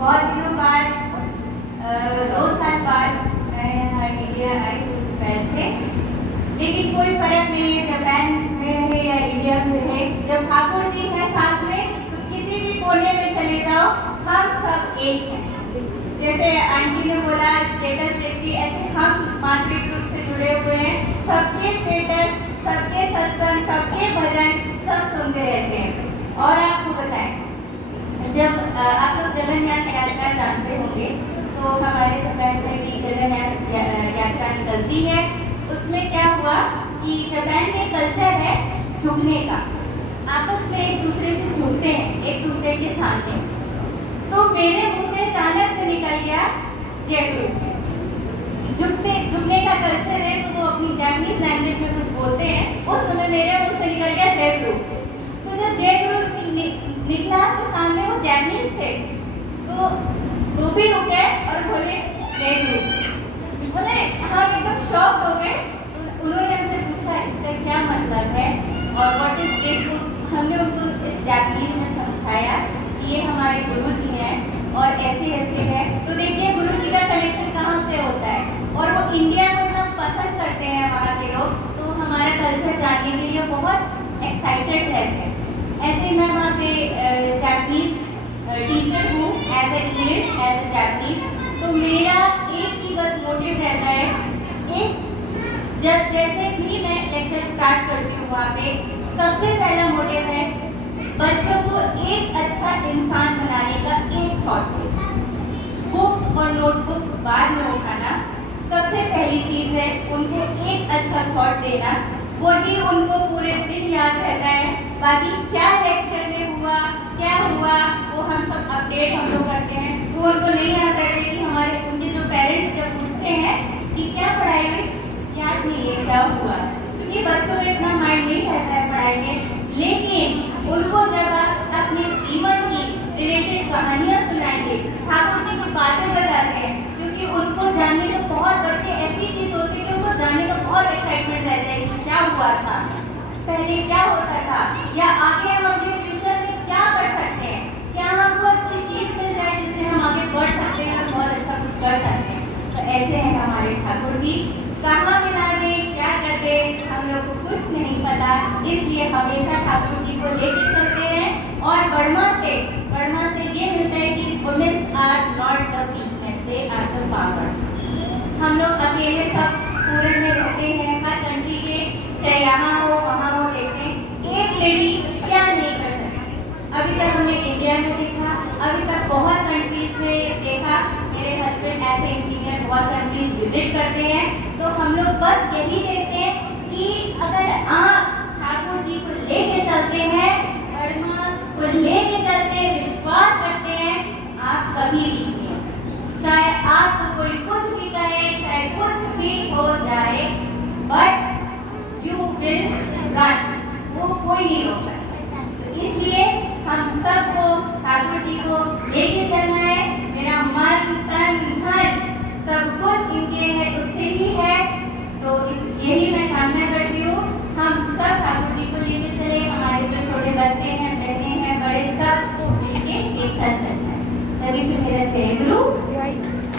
बहुत दिनों बाद 2 साल बाद मैं यहाँ इंडिया आई हूँ जापान से, लेकिन कोई फर्क नहीं है जापान में रहे या इंडिया में रहे। जब ठाकुर जी है साथ में तो किसी भी कोने में चले जाओ, हम सब एक हैं। जैसे आंटी ने बोला स्टेटस देखिए, ऐसे हम मानसिक रूप से जुड़े हुए हैं। सबके स्टेटस, सबके सत्संग, सबके भजन सब सुनते रहते हैं। और आपको बताएं, जब आप लोग जगन्नाथ यात्रा जानते होंगे तो हमारे जापान में भी जगन्नाथ यात्रा निकलती है। उसमें क्या हुआ कि जापान में कल्चर है झुकने का, आपस में एक दूसरे से झुकते हैं एक दूसरे के सामने। तो मेरे मुंह से अचानक से निकल गया जय गुरु। झुकने का कल्चर है तो वो अपनी जापानीज लैंग्वेज में कुछ बोलते हैं, उस समय मेरे मुंह से निकल गया जय गुरु। तो जब जय गुरु निकला तो सामने वो जापानीज थे, तो वो भी रुके और बोले जय गुरु। बोले हम एकदम शॉक हो गए। उन्होंने हमसे पूछा इसका क्या मतलब है और व्हाट इज दिस। हमने उनको इस जापानीज में समझाया कि ये हमारे गुरु जी हैं और ऐसे ऐसे है। तो देखिए गुरु जी का कनेक्शन कहाँ से होता है, और वो इंडिया को इतना पसंद करते हैं वहाँ के लोग, तो हमारा कल्चर जानने के लिए बहुत एक्साइटेड रहते हैं। ऐसे मैं वहाँ पे जापानीज टीचर हूँ as a English as a Japanese. तो मेरा एक ही बस मोटिव रहता है, एक जैसे भी मैं लेक्चर स्टार्ट करती हूँ वहाँ पे सबसे पहला मोटिव है बच्चों को एक अच्छा इंसान बनाने का एक थॉट है। बुक्स और नोटबुक्स बाद में उठाना, सबसे पहली चीज़ है उनको एक अच्छा थॉट देना, वही उनको पूरे दिन याद रहता है। बाकी क्या लेक्चर में हुआ क्या हुआ वो हम सब अपडेट हम लोग करते हैं, वो उनको नहीं याद रहते कि हमारे उनके जो पेरेंट्स जब पूछते हैं कि क्या पढ़ाई हुई, याद नहीं है क्या हुआ, क्योंकि बच्चों में इतना माइंड नहीं रहता है पढ़ाई में। लेकिन उनको जब आप अपने जीवन की रिलेटेड कहानियाँ सुनाएंगे, ठाकुर जी की बातें बताते हैं, क्योंकि उनको जानने का बहुत, बच्चे ऐसी चीज़ होती है कि उनको जानने का बहुत एक्साइटमेंट रहता है कि क्या हुआ था पहले, क्या होता था, या आगे हम अपने फ्यूचर में क्या कर सकते हैं, क्या हमको अच्छी चीज़ मिल जाए जिससे हम आगे बढ़ सकते हैं और बहुत अच्छा कुछ कर सकते हैं। तो ऐसे हैं हमारे ठाकुर जी, कहाँ मिला दे क्या कर दे हम लोग को कुछ नहीं पता, इसलिए हमेशा ठाकुर जी को लेके चलते हैं। और बढ़मा से ये मिलता है कि womens are not the weakness, they are the power. हम लोग अकेले सब पूरे में रहते हैं, हर कंट्री के चाहे यहाँ हो वहाँ हो, देखते हैं एक लेडी क्या नहीं कर सकती। अभी तक हमने इंडिया में देखा, अभी तक बहुत कंट्रीज में देखा, मेरे हस्बैंड ऐसे इंजीनियर बहुत कंट्रीज विजिट करते हैं, तो हम लोग बस यही देखते हैं कि अगर आप ठाकुर जी को लेके चलते हैं, धर्म को लेके चलते हैं, विश्वास रखते हैं, आप कभी भी नहीं हो सकते। चाहे आपको कोई कुछ भी कहे, चाहे कुछ भी हो जाए, बट यू विल रन, वो कोई नहीं रोक सकता। तो इसलिए हम सबको ठाकुर जी को लेके चलना है। मेरा मन तन धन सब कुछ इनके है, उससे ही है, तो यही मैं